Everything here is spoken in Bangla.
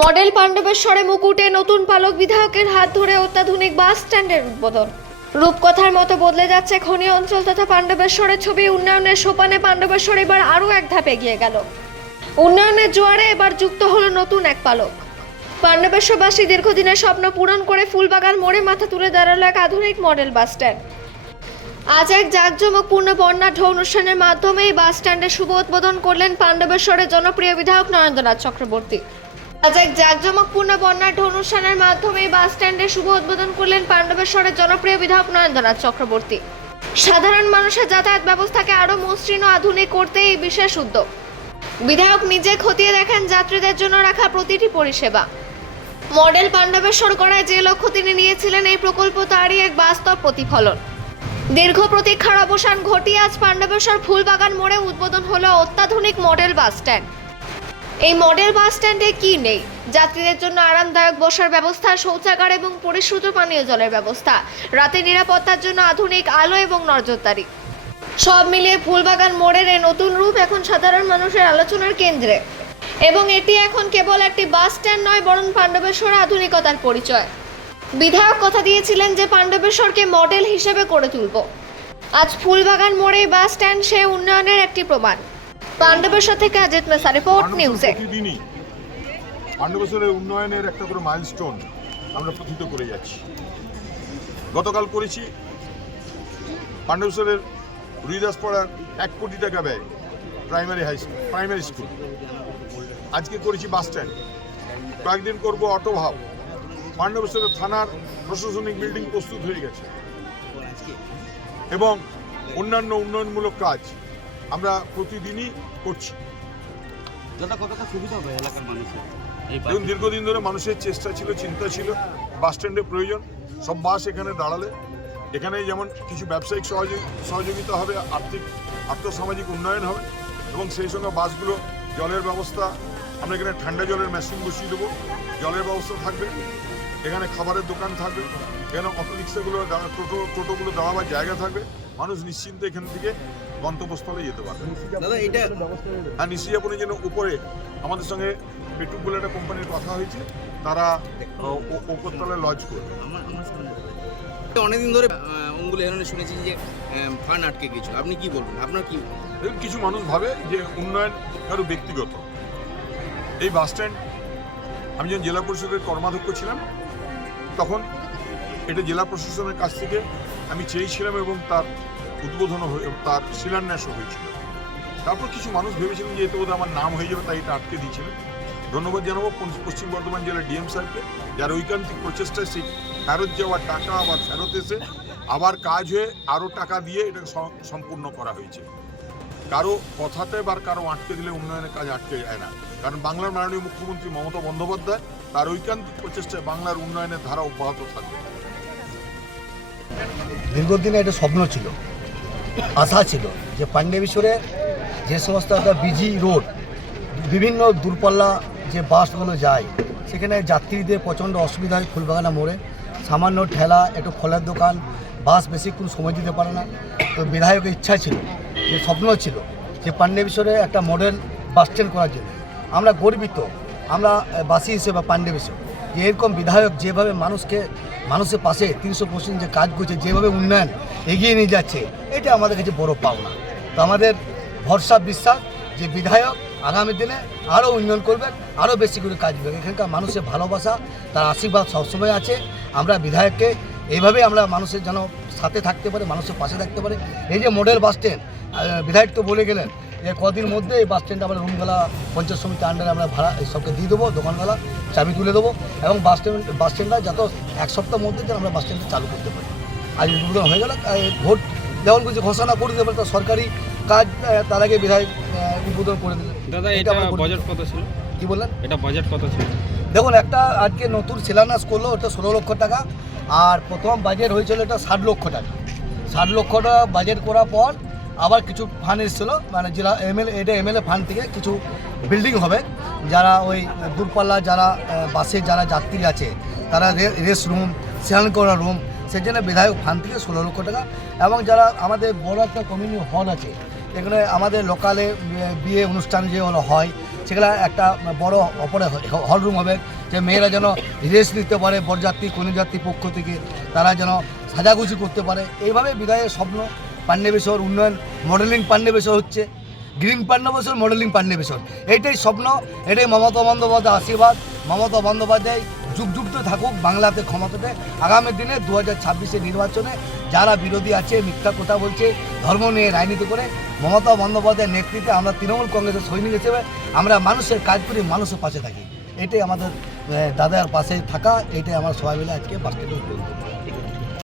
মডেল পাণ্ডবেশ্বরে মুকুটে নতুন পালক বিধায়কের হাত ধরে অত্যাধুনিক বাস স্ট্যান্ডের উদ্বোধন। রূপকথার মতো বদলে যাচ্ছে খনি অঞ্চল তথা পাণ্ডবেশ্বরের ছবি। উন্নয়নের সোপানে পাণ্ডবেশ্বর এবার আরও এক ধাপ এগিয়ে গেল। উন্নয়নের জোয়ারে এবার যুক্ত হলো নতুন এক পালক। পাণ্ডবেশ্বরবাসী দীর্ঘদিনের স্বপ্ন পূরণ করে ফুলবাগান মোড়ে মাথা তুলে দাঁড়ালো এক আধুনিক মডেল বাস স্ট্যান্ড। আজ এক জাঁকজমকপূর্ণ বর্ণাঢ্য অনুষ্ঠানের মাধ্যমে এই বাস স্ট্যান্ডের শুভ উদ্বোধন করলেন পাণ্ডবেশ্বরের জনপ্রিয় বিধায়ক নরেন্দ্রনাথ চক্রবর্তী। আজ এক জাঁকজমকপূর্ণ বর্ণাঢ্য অনুষ্ঠানের মাধ্যমে বাস স্ট্যান্ডের শুভ উদ্বোধন করলেন পাণ্ডবেশ্বরের জনপ্রিয় বিধায়ক নরেন্দ্রনাথ চক্রবর্তী। সাধারণ মানুষের যাতায়াত ব্যবস্থাকে আরও মসৃণ ও আধুনিক করতে এই বিশেষ উদ্যোগ। বিধায়ক নিজে খতিয়ে দেখেন যাত্রীদের জন্য রাখা প্রতিটি পরিষেবা। মডেল পাণ্ডবেশ্বর করায় যে লক্ষ্য তিনি নিয়েছিলেন, এই প্রকল্প তারই এক বাস্তব প্রতিফলন। দীর্ঘ প্রতীক্ষার অবসান ঘটিয়ে আজ পাণ্ডবেশ্বর ফুলবাগান মোড়ে উদ্বোধন হলো অত্যাধুনিক মডেল বাস স্ট্যান্ড। এই মডেল বাস স্ট্যান্ডে কি নেই? যাত্রীদের জন্য আরামদায়ক বসার ব্যবস্থা, শৌচাগার এবং পরিশুদ্ধ পানীয় জলের ব্যবস্থা, রাতে নিরাপত্তার জন্য আধুনিক আলো এবং নজরদারি। সব মিলিয়ে ফুলবাগান মোড়ের এই নতুন রূপ এখন সাধারণ মানুষের আলোচনার কেন্দ্রে। এবং এটি এখন কেবল একটি বাস স্ট্যান্ড নয়, বরং পাণ্ডবেশ্বরের আধুনিকতার পরিচয়। বিধায়ক কথা দিয়েছিলেন যে পাণ্ডবেশ্বরকে মডেল হিসেবে করে তুলব। আজ ফুলবাগান মোড়ে বাস স্ট্যান্ড সে উন্নয়নের একটি প্রমাণ। পাণ্ডবেশ্বর থেকে অজিত মেসা, রিপোর্ট নিউজে। পাণ্ডবেশ্বরের উন্নয়নের একটা করে মাইলস্টোন আমরা প্রথিত করে যাচ্ছি। গতকাল করেছি পাণ্ডবেশ্বরের রুইদাসপাড়ার 1 কোটি টাকা ব্যয় প্রাইমারি স্কুল। আজকে করেছি বাস স্ট্যান্ড, কয়েকদিন করবো অটো ভাব। পাণ্ডবেশ্বরের থানার প্রশাসনিক বিল্ডিং প্রস্তুত হয়ে গেছে এবং অন্যান্য উন্নয়নমূলক কাজ আমরা প্রতিদিনই করছি। এবং দীর্ঘদিন ধরে মানুষের চেষ্টা ছিল, চিন্তা ছিল বাস স্ট্যান্ডের প্রয়োজন। সব বাস এখানে দাঁড়ালে এখানে যেমন কিছু ব্যবসায়িক সহযোগিতা হবে, আর্থসামাজিক উন্নয়ন হবে এবং সেই সঙ্গে বাসগুলো জলের ব্যবস্থা, আমরা এখানে ঠান্ডা জলের মেশিন বসিয়ে দেবো, জলের ব্যবস্থা থাকবে, এখানে খাবারের দোকান থাকবে, এখানে অটো রিক্সাগুলো টোটোগুলো দাঁড়াবার জায়গা থাকবে। মানুষ নিশ্চিন্তে এখান থেকে গন্তব্যস্থলে যেতে পারবে। হ্যাঁ, নিশ্চিয়াপনের জন্য উপরে আমাদের সঙ্গে পেট্রোল বলে একটা কোম্পানির কথা হয়েছে, তারা উপরতলায় লজ করবে। অনেকদিন ধরে অঙ্গুল হেরনে শুনেছি যে ফান্ড আটকে গেছিল, আপনি কি বলবেন? আপনার কি? কিছু মানুষ ভাবে যে উন্নয়ন কারো ব্যক্তিগত। এই বাস স্ট্যান্ড আমি যখন জেলা পরিষদের কর্মাধ্যক্ষ ছিলাম তখন এটা জেলা প্রশাসনের কাছ থেকে আমি চেয়েছিলাম এবং তার উদ্বোধন তার শিলান্যাস হয়েছিল। তারপর কিছু মানুষ ভেবেছিলেন যে এতে বোধহয় আমার নাম হয়ে যাবে, তাই এটা আটকে দিয়েছিলেন। ধন্যবাদ জানাবো পশ্চিম বর্ধমান জেলার ডিএম সাহেবকে, যার ঐকান্তিক প্রচেষ্টায় সেই ফেরত যাওয়ার টাকা আবার ফেরত এসে আবার কাজ হয়ে আরও টাকা দিয়ে এটাকে সম্পূর্ণ করা হয়েছে। কারো কথাতে বা কারো আটকে দিলে উন্নয়নের কাজ আটকে যায় না, কারণ বাংলার মাননীয় মুখ্যমন্ত্রী মমতা বন্দ্যোপাধ্যায় তার ঐকান্তিক প্রচেষ্টায় বাংলার উন্নয়নের ধারা অব্যাহত থাকবে। দীর্ঘদিনে একটা স্বপ্ন ছিল, আশা ছিল যে পাণ্ডবেশ্বরে যে সমস্ত একটা বিজি রোড, বিভিন্ন দূরপাল্লা যে বাসগুলো যায় সেখানে যাত্রীদের প্রচণ্ড অসুবিধা হয়। ফুলবাগানা মোড়ে সামান্য ঠেলা, একটু ফলের দোকান, বাস বেশিক্ষণ সময় দিতে পারে না। তো বিধায়কের ইচ্ছা ছিল, যে স্বপ্ন ছিল যে পাণ্ডবেশ্বরে একটা মডেল বাস স্ট্যান্ড করার জন্য। আমরা গর্বিত, আমরা বাসী হিসেবে পাণ্ডবেশ্বর, যে এরকম বিধায়ক যেভাবে মানুষের পাশে 300% যে কাজ করছে, যেভাবে উন্নয়ন এগিয়ে নিয়ে যাচ্ছে, এটা আমাদের কাছে বড় পাওনা। তো আমাদের ভরসা, বিশ্বাস যে বিধায়ক আগামী দিনে আরও উন্নয়ন করবেন, আরও বেশি করে কাজ করবেন। এখানকার মানুষের ভালোবাসা, তার আশীর্বাদ সবসময় আছে। আমরা বিধায়ককে এইভাবে আমরা মানুষের যেন সাথে থাকতে পারে, মানুষের পাশে থাকতে পারে। এই যে মডেল বাস স্ট্যান্ড, বিধায়ক তো বলে গেলেন যে কদিন মধ্যে এই বাস স্ট্যান্ডে আমরা রুমগুলা পঞ্চায়েত সমিতি আন্ডারে আমরা ভাড়া সবকে দিয়ে দেবো, দোকানগুলা চাবি তুলে দেবো এবং বাস স্ট্যান্ডটা যত 1 সপ্তাহের মধ্যে যেন আমরা বাস স্ট্যান্ডটা চালু করতে পারি। আজ উদ্বোধন হয়ে গেল, ভোট যেমন কিছু ঘোষণা করে দেবে, তো সরকারি কাজ তার আগে বিধায়ক উদ্বোধন করে দিলেন। দাদা, এটা বাজেট কত ছিল? কি বললেন? এটা বাজেট কত ছিল? দেখুন, একটা আজকে নতুন শিলান্যাস করলো, ওটা 16 লক্ষ টাকা। আর প্রথম বাজেট হয়েছিল এটা 60 লক্ষ টাকা। 60 লক্ষ টাকা বাজেট করার পর আবার কিছু ফান্ড এসেছিলো, মানে জেলা এমএলএ ফান্ড থেকে কিছু বিল্ডিং হবে, যারা ওই দূরপাল্লা যারা বাসে যারা যাত্রী আছে তারা রেস্ট রুম, স্নান করার রুম, সেই জন্য বিধায়ক ফান্ড থেকে 16 লক্ষ টাকা। এবং যারা আমাদের বড় একটা কমিউনিটি হল আছে, এখানে আমাদের লোকালে বিয়ে অনুষ্ঠান যে হলো হয়, সেগুলো একটা বড় অপরে হলরুম হবে, যে মেয়েরা যেন রেস্ট নিতে পারে, বরযাত্রী কন্যাযাত্রী পক্ষ থেকে তারা যেন সাজাগুজি করতে পারে। এইভাবে বিধায়ের স্বপ্ন পাণ্ডবেশ্বর উন্নয়ন মডেলিং পাণ্ডবেশ্বর হচ্ছে, গ্রিন পাণ্ডবেশ্বর মডেলিং পাণ্ডবেশ্বর, এইটাই স্বপ্ন, এটাই মমতা বন্দ্যোপাধ্যায় আশীর্বাদ। মমতা বন্দ্যোপাধ্যায় যুগ যুগ থাকুক বাংলাতে ক্ষমতাতে। আগামী দিনে 2026 নির্বাচনে যারা বিরোধী আছে, মিথ্যা কথা বলছে, ধর্ম নিয়ে রাজনীতি করে, মমতা বন্দ্যোপাধ্যায়ের নেতৃত্বে আমরা তৃণমূল কংগ্রেসের সৈনিক হিসেবে আমরা মানুষের কাজ করি, মানুষের পাশে থাকি। এটাই আমাদের দাদার পাশে থাকা, এটাই আমার সবাই মিলে আজকে বাস্কেটবল